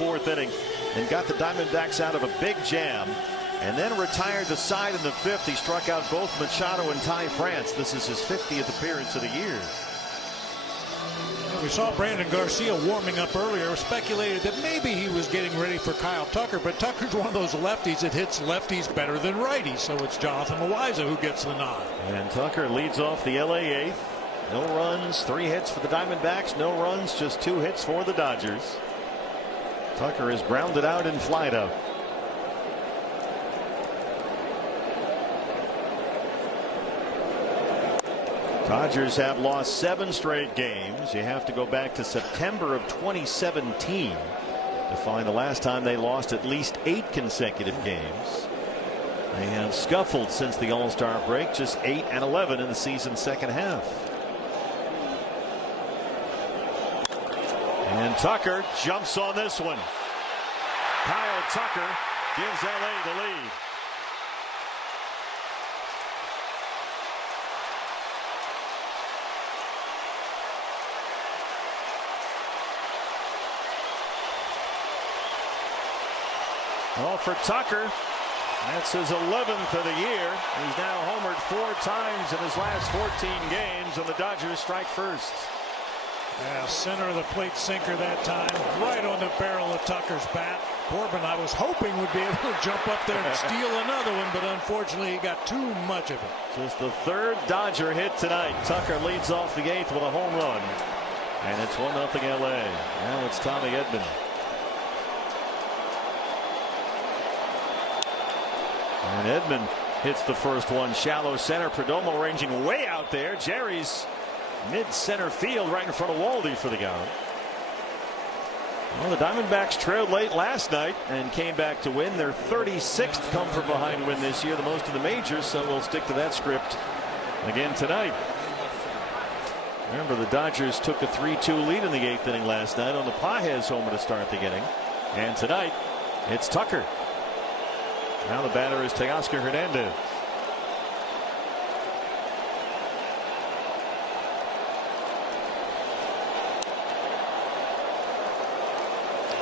fourth inning and got the Diamondbacks out of a big jam, and then retired the side in the fifth. He struck out both Machado and Ty France. This is his 50th appearance of the year. We saw Brandon Garcia warming up earlier. It was speculated that maybe he was getting ready for Kyle Tucker, but Tucker's one of those lefties that hits lefties better than righties, so it's Jonathan Loaisiga who gets the nod. And Tucker leads off the LA eighth. No runs, 3 hits for the Diamondbacks. No runs, just 2 hits for the Dodgers. Tucker is grounded out and flied out. Dodgers have lost 7 straight games. You have to go back to September of 2017 to find the last time they lost at least 8 consecutive games. They have scuffled since the All-Star break, just 8-11 in the season's second half. And Tucker jumps on this one. Kyle Tucker gives LA the lead. Well, for Tucker, that's his 11th of the year. He's now homered 4 times in his last 14 games, and the Dodgers strike first. Yeah, center of the plate sinker that time, right on the barrel of Tucker's bat. Corbin, I was hoping, would be able to jump up there and steal another one, but unfortunately he got too much of it. Just the 3rd Dodger hit tonight. Tucker leads off the 8th with a home run, and it's 1-0 LA. Now it's Tommy Edman. And Edman hits the first one shallow center. Perdomo ranging way out there. Jerry's mid-center field right in front of Waldy for the out. Well, the Diamondbacks trailed late last night and came back to win. Their 36th come from behind win this year, the most in the majors, so we'll stick to that script again tonight. Remember, the Dodgers took a 3-2 lead in the 8th inning last night on the Pages homer to start the inning. And tonight, it's Tucker. Now the batter is Teoscar Hernandez.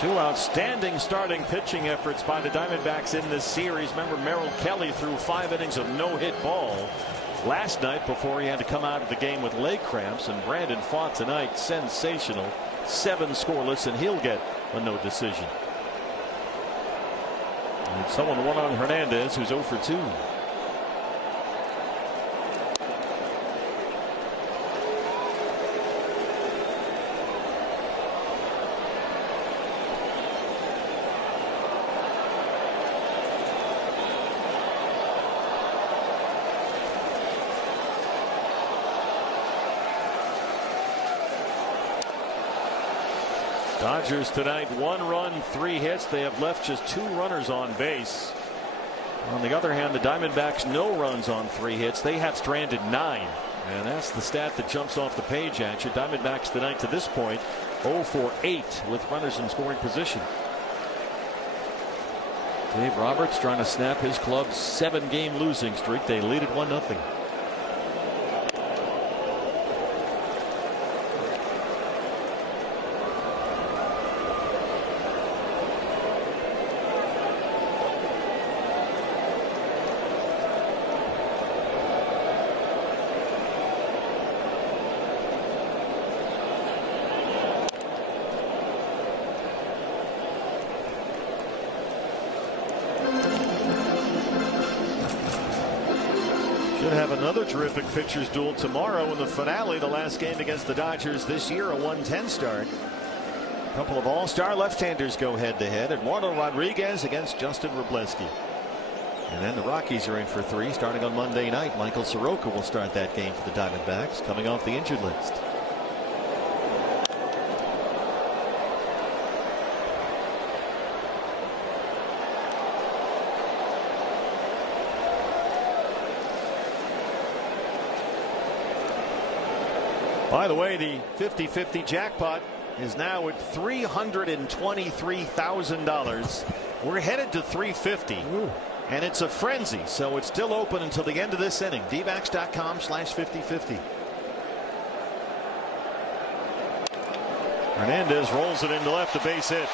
Two outstanding starting pitching efforts by the Diamondbacks in this series. Remember, Merrill Kelly threw 5 innings of no-hit ball last night before he had to come out of the game with leg cramps. And Brandon fought tonight. Sensational. 7 scoreless, and he'll get a no decision. And someone won on Hernandez, who's 0 for 2. Dodgers tonight, 1 run, 3 hits. They have left just 2 runners on base. On the other hand, the Diamondbacks, no runs on 3 hits. They have stranded 9. And that's the stat that jumps off the page at you. Diamondbacks tonight to this point 0 for 8 with runners in scoring position. Dave Roberts trying to snap his club's 7-game losing streak. They lead at 1-0. Should have another terrific pitchers duel tomorrow in the finale, the last game against the Dodgers this year, a 1-10 start. A couple of all-star left-handers go head-to-head. Eduardo Rodriguez against Justin Wroblewski. And then the Rockies are in for 3 starting on Monday night. Michael Soroka will start that game for the Diamondbacks, coming off the injured list. By the way, the 50-50 jackpot is now at $323,000. We're headed to $350. Ooh. And it's a frenzy, so it's still open until the end of this inning. dbacks.com/5050. Hernandez rolls it into left, a base hit.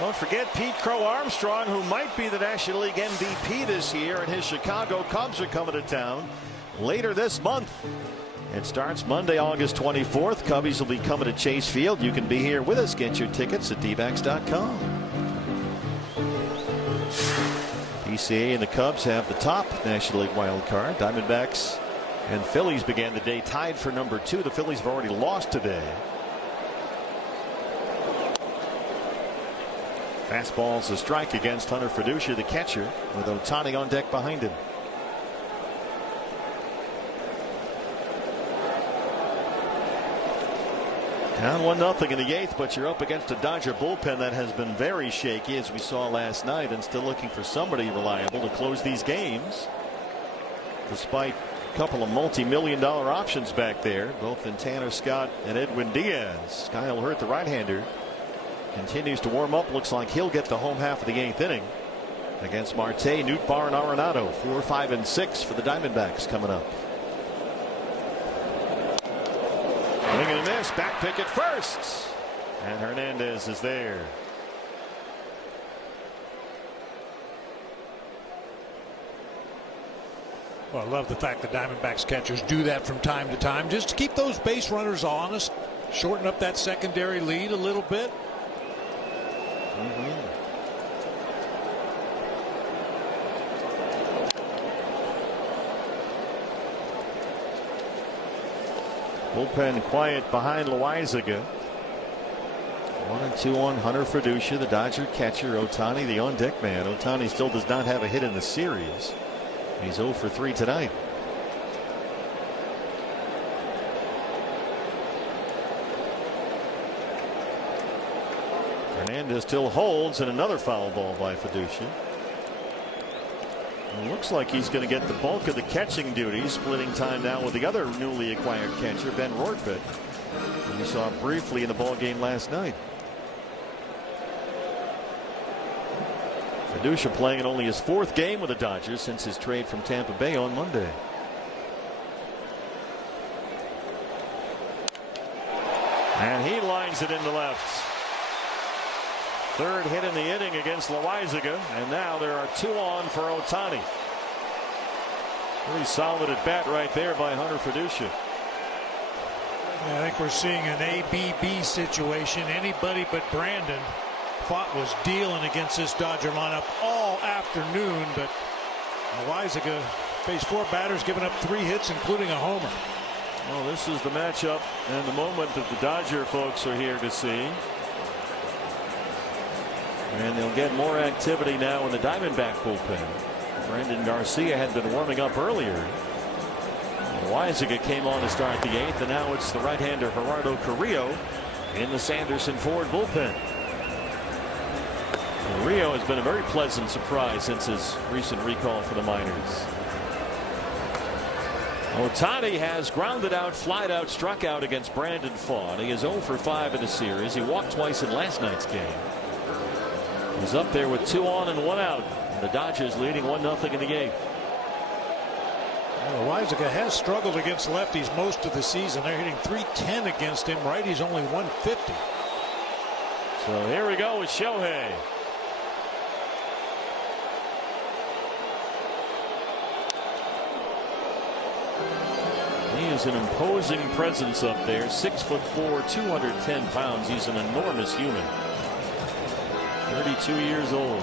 Don't forget Pete Crow Armstrong, who might be the National League MVP this year, and his Chicago Cubs are coming to town later this month. It starts Monday, August 24th. Cubbies will be coming to Chase Field. You can be here with us. Get your tickets at dbacks.com. PCA and the Cubs have the top National League wild card. Diamondbacks and Phillies began the day tied for number 2. The Phillies have already lost today. Fastball's a strike against Hunter Fiducia, the catcher, with Ohtani on deck behind him. Down 1-0 in the 8th, but you're up against a Dodger bullpen that has been very shaky, as we saw last night, and still looking for somebody reliable to close these games. Despite a couple of multi-million-dollar options back there, both in Tanner Scott and Edwin Diaz. Kyle Hurt, the right-hander, continues to warm up. Looks like he'll get the home half of the 8th inning against Marte, Nootbaar, and Arenado. 4, 5, and 6 for the Diamondbacks coming up. Swing and a miss. Back pick at first, and Hernandez is there. Well, I love the fact that Diamondbacks catchers do that from time to time, just to keep those base runners honest, shorten up that secondary lead a little bit. Bullpen quiet behind Loaisiga. 1-2 on Hunter Fiducia, the Dodger catcher. Ohtani, the on-deck man. Ohtani still does not have a hit in the series. He's 0 for 3 tonight. Hernandez still holds, and another foul ball by Fiducia. It looks like he's going to get the bulk of the catching duties, splitting time now with the other newly acquired catcher, Ben Rortvedt, who we saw briefly in the ball game last night. Fiducia playing in only his 4th game with the Dodgers since his trade from Tampa Bay on Monday. And he lines it into left. 3rd hit in the inning against Loaisiga, and now there are 2 on for Ohtani. Pretty solid at bat right there by Hunter Fiducia. Yeah, I think we're seeing an ABB situation. Anybody but Brandon Pfaadt was dealing against this Dodger lineup all afternoon, but Loaisiga faced 4 batters, giving up 3 hits, including a homer. Well, this is the matchup and the moment that the Dodger folks are here to see. And they'll get more activity now in the Diamondback bullpen. Brandon Garcia had been warming up earlier. Loaisiga came on to start the 8th, and now it's the right-hander Gerardo Carrillo in the Sanderson Ford bullpen. Carrillo has been a very pleasant surprise since his recent recall for the minors. Ohtani has grounded out, flied out, struck out against Brandon Pfaadt. He is 0 for 5 in the series. He walked twice in last night's game. He's up there with 2 on and 1 out. And the Dodgers leading 1-0 in the 8th. Well, Loaisiga has struggled against lefties most of the season. They're hitting .310 against him. Righties only .150. So here we go with Shohei. He is an imposing presence up there. 6'4", 210 pounds. He's an enormous human. 32 years old.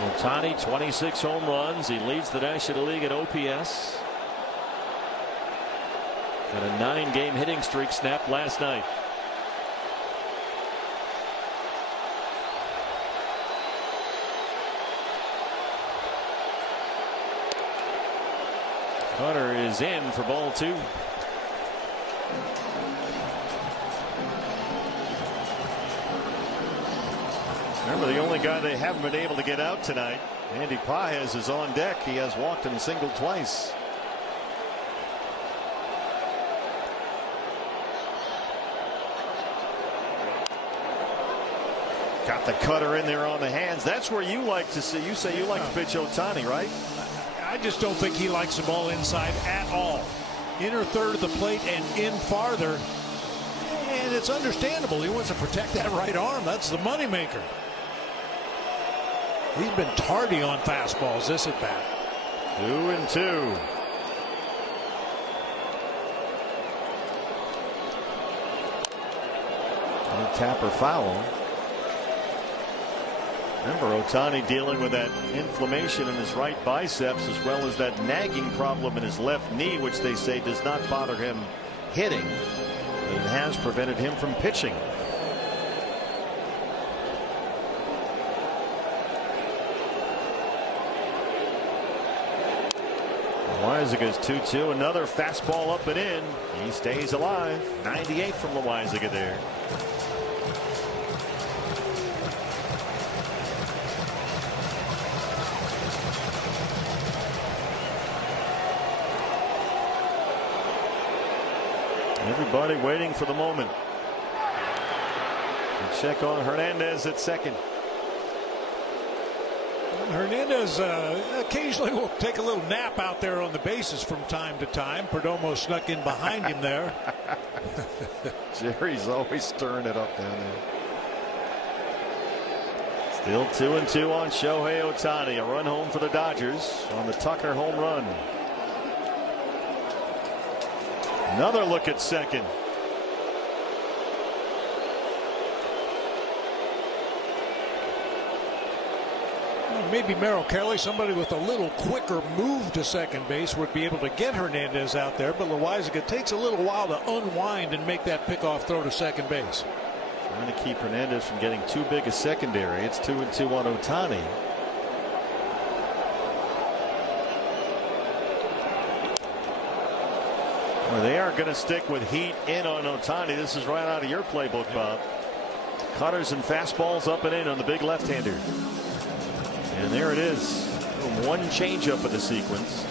Ohtani, 26 home runs. He leads the National League in OPS. Got a 9-game hitting streak snapped last night. Cutter is in for ball 2. Remember, the only guy they haven't been able to get out tonight, Andy Paez, is on deck. He has walked and singled twice. Got the cutter in there on the hands. That's where you like to see. You say you like to pitch Ohtani, right? I just don't think he likes the ball inside at all. Inner third of the plate and in farther. And it's understandable. He wants to protect that right arm. That's the moneymaker. He's been tardy on fastballs this at bat. 2-2. Tapper foul. Remember, Ohtani dealing with that inflammation in his right biceps as well as that nagging problem in his left knee, which they say does not bother him hitting, but it has prevented him from pitching. Loaisiga's 2-2. Another fastball up and in. He stays alive. 98 from Loaisiga there. Everybody waiting for the moment. And check on Hernandez at second. Hernandez occasionally will take a little nap out there on the bases from time to time. Perdomo snuck in behind him there. Jerry's always stirring it up down there. Still 2-2 on Shohei Ohtani. A run home for the Dodgers on the Tucker home run. Another look at second. Maybe Merrill Kelly, somebody with a little quicker move to second base, would be able to get Hernandez out there, but Loaisiga takes a little while to unwind and make that pickoff throw to second base. Trying to keep Hernandez from getting too big a secondary. It's 2-2 on Ohtani. Well, they are going to stick with heat in on Ohtani. This is right out of your playbook, Bob. Cutters and fastballs up and in on the big left-hander. And there it is. One changeup of the sequence.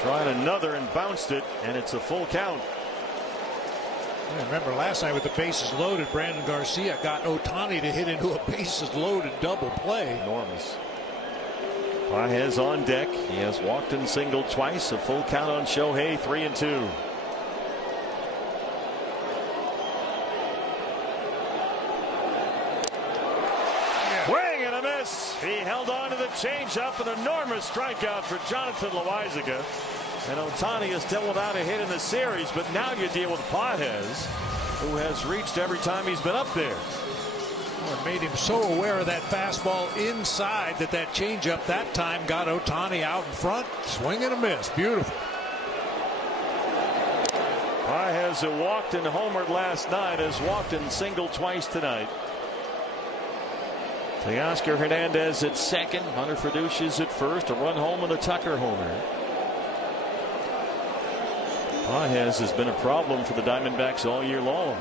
Tried another and bounced it, and it's a full count. Yeah, remember last night with the bases loaded, Brandon Garcia got Ohtani to hit into a bases loaded double play. Enormous. Pages on deck. He has walked and singled twice. A full count on Shohei. 3-2. Swing and a miss. He held on to the changeup. An enormous strikeout for Jonathan Loaisiga. And Ohtani is still without a hit in the series. But now you deal with Pages, who has reached every time he's been up there. It made him so aware of that fastball inside that changeup that time got Ohtani out in front. Swing and a miss. Beautiful. Pages, who walked and homered last night, has walked and singled twice tonight. Teoscar Hernandez at second. Hunter Freduci's at first. A run home and a Tucker homer. Pages has been a problem for the Diamondbacks all year long.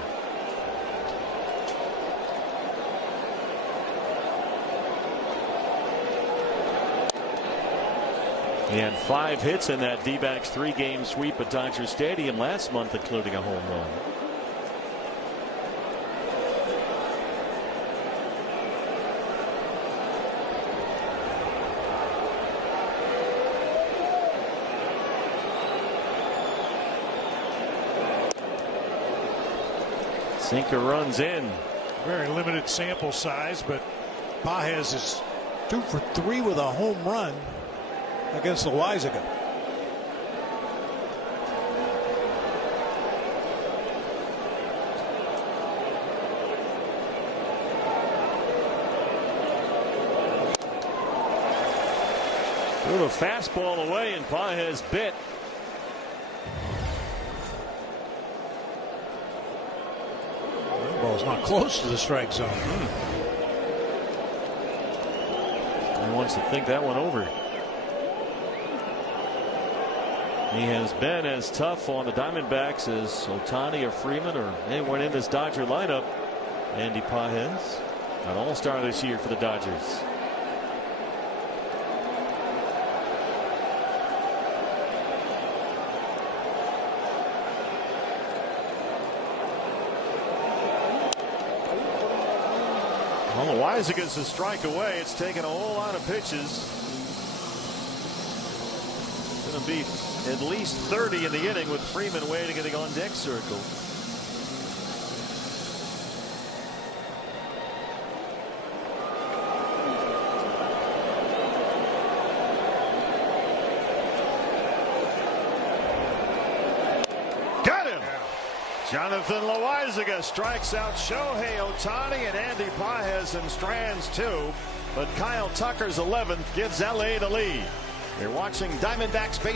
He had 5 hits in that D-backs 3-game sweep at Dodger Stadium last month, including a home run. Sinker runs in. Very limited sample size, but Pages is 2 for 3 with a home run against Loaisiga. Threw the fastball away and Pages bit. That ball's not close to the strike zone. He wants to think that one over. He has been as tough on the Diamondbacks as Ohtani or Freeman or anyone in this Dodger lineup. Andy Pages. An all-star this year for the Dodgers. Well, Loaisiga gets a strike away. It's taken a whole lot of pitches. It's going to be at least 30 in the inning with Freeman waiting in the on-deck circle. Got him! Jonathan Loaisiga strikes out Shohei Ohtani, and Andy Pages and Strands too. But Kyle Tucker's 11th gives LA the lead. You're watching Diamondbacks baseball.